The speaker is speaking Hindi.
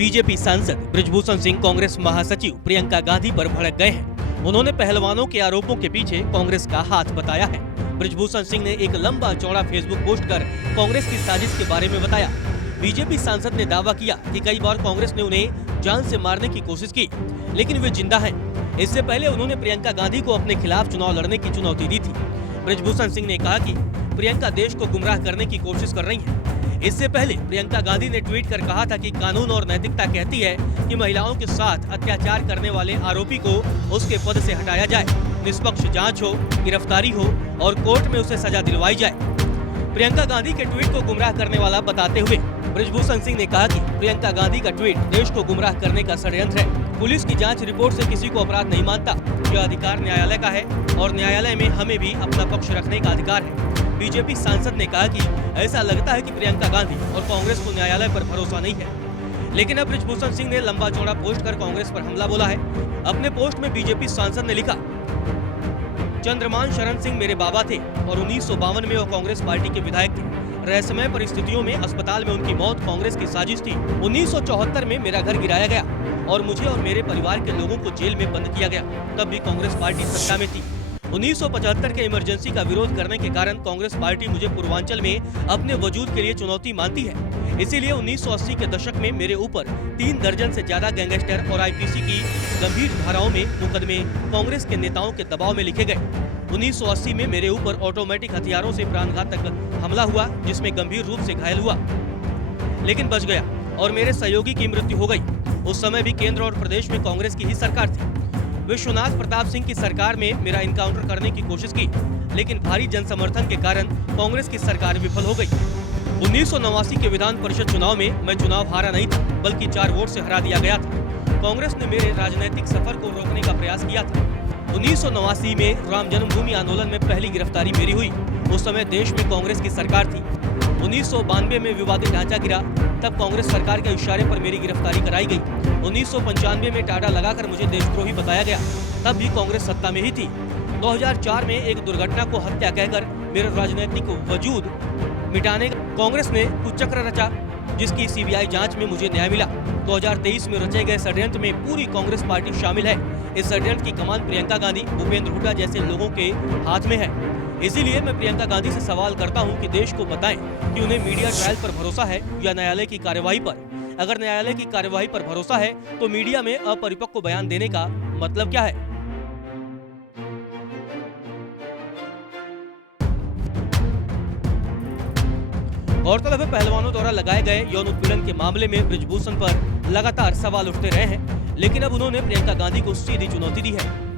बीजेपी सांसद बृजभूषण सिंह कांग्रेस महासचिव प्रियंका गांधी पर भड़क गए हैं। उन्होंने पहलवानों के आरोपों के पीछे कांग्रेस का हाथ बताया है। बृजभूषण सिंह ने एक लंबा चौड़ा फेसबुक पोस्ट कर कांग्रेस की साजिश के बारे में बताया। बीजेपी सांसद ने दावा किया कि कई बार कांग्रेस ने उन्हें जान से मारने की कोशिश की, लेकिन वे जिंदा हैं। इससे पहले उन्होंने प्रियंका गांधी को अपने खिलाफ चुनाव लड़ने की चुनौती दी थी। बृजभूषण सिंह ने कहा कि प्रियंका देश को गुमराह करने की कोशिश कर रही है। इससे पहले प्रियंका गांधी ने ट्वीट कर कहा था कि कानून और नैतिकता कहती है कि महिलाओं के साथ अत्याचार करने वाले आरोपी को उसके पद से हटाया जाए, निष्पक्ष जांच हो, गिरफ्तारी हो और कोर्ट में उसे सजा दिलवाई जाए। प्रियंका गांधी के ट्वीट को गुमराह करने वाला बताते हुए बृजभूषण सिंह ने कहा कि प्रियंका गांधी का ट्वीट देश को गुमराह करने का षड्यंत्र है। पुलिस की जांच रिपोर्ट से किसी को अपराध नहीं मानता। यह अधिकार न्यायालय का है और न्यायालय में हमें भी अपना पक्ष रखने का अधिकार है। बीजेपी सांसद ने कहा कि ऐसा लगता है कि प्रियंका गांधी और कांग्रेस को न्यायालय पर भरोसा नहीं है। लेकिन अब बृजभूषण सिंह ने लंबा चौड़ा पोस्ट कर कांग्रेस पर हमला बोला है। अपने पोस्ट में बीजेपी सांसद ने लिखा, चंद्रमान शरण सिंह मेरे बाबा थे और 1952 में वो कांग्रेस पार्टी के विधायक थे। रहस्यमय परिस्थितियों में अस्पताल में उनकी मौत कांग्रेस की साजिश थी। 1974 में मेरा घर गिराया गया और मुझे और मेरे परिवार के लोगों को जेल में बंद किया गया, तब भी कांग्रेस पार्टी सत्ता में थी। 1975 के इमरजेंसी का विरोध करने के कारण कांग्रेस पार्टी मुझे पूर्वांचल में अपने वजूद के लिए चुनौती मानती है। इसीलिए 1980 के दशक में मेरे ऊपर 3 दर्जन से ज्यादा गैंगस्टर और आईपीसी की गंभीर धाराओं में मुकदमे कांग्रेस के नेताओं के दबाव में लिखे गए। 1980 में मेरे ऊपर ऑटोमेटिक हथियारों से प्राणघातक हमला हुआ, जिसमें गंभीर रूप से घायल हुआ लेकिन बच गया और मेरे सहयोगी की मृत्यु हो गई। उस समय भी केंद्र और प्रदेश में कांग्रेस की ही सरकार थी। विश्वनाथ प्रताप सिंह की सरकार में मेरा इनकाउंटर करने की कोशिश की, लेकिन भारी जनसमर्थन के कारण कांग्रेस की सरकार विफल हो गई। 1989 के विधान परिषद चुनाव में मैं चुनाव हारा नहीं था, बल्कि 4 वोट से हरा दिया गया था। कांग्रेस ने मेरे राजनीतिक सफर को रोकने का प्रयास किया था। 1989 में राम जन्मभूमि आंदोलन में पहली गिरफ्तारी मेरी हुई। उस समय देश में कांग्रेस की सरकार थी। 1992 में विवादित ढांचा गिरा, तब कांग्रेस सरकार के इशारे पर मेरी गिरफ्तारी कराई गई। 1995 में टाटा लगाकर मुझे देशद्रोही बताया गया, तब भी कांग्रेस सत्ता में ही थी। 2004 में एक दुर्घटना को हत्या कहकर मेरा राजनीतिक वजूद मिटाने कांग्रेस ने कुचक्र रचा, जिसकी सीबीआई जांच में मुझे न्याय मिला। 2023 में रचे गए षड्यंत्र में पूरी कांग्रेस पार्टी शामिल है। इस षड्यंत्र की कमान प्रियंका गांधी, भूपेंद्र हुड्डा जैसे लोगों के हाथ में है। इसीलिए मैं प्रियंका गांधी से सवाल करता हूं कि देश को बताएं कि उन्हें मीडिया ट्रायल पर भरोसा है या न्यायालय की कार्यवाही पर। अगर न्यायालय की कार्यवाही पर भरोसा है तो मीडिया में अपरिपक्व बयान देने का मतलब क्या है? गौरतलब है, पहलवानों द्वारा लगाए गए यौन उत्पीड़न के मामले में बृजभूषण पर लगातार सवाल उठते रहे हैं, लेकिन अब उन्होंने प्रियंका गांधी को सीधी चुनौती दी है।